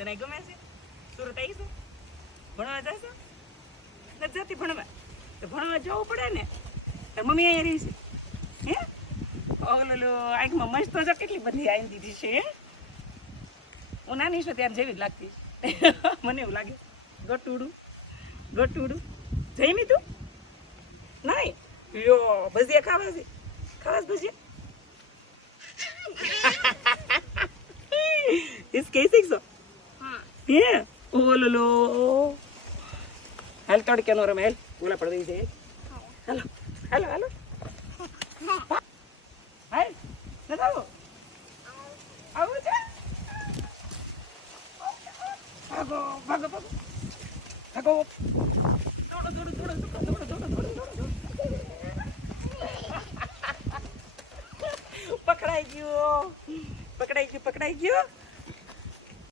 તને ગમે છે? સુરત આવીશું? ભણવા જશો? નથી જતી ભણવા? તો ભણવા જવું પડે ને. તાર મમ્મી અહીંયા રહી છે? હે? ઓલો આંખમાં મસ્ત તો જો કેટલી બધી આવી દીધી છે. હે? હું નાની છું ત્યારે જેવી જ લાગતી. મને એવું લાગે. ગટુડું ગટુડું જઈમી તું? નહીં યો ભજીયા ખાવા છે? ખાવા ભજીયા? इसके શીખશો? હે ઓલો હાલ તડકે નો રમે હાલ ઓલા પડી દઈ છે હાલો હાલો હાલો હાલ ન જાવ આવું છે ભાગો ભાગો ભાગો ભાગો દોડો દોડો દોડો દોડો દોડો દોડો દોડો પકડાઈ ગયો પકડાઈ ગયો પકડાઈ ગયો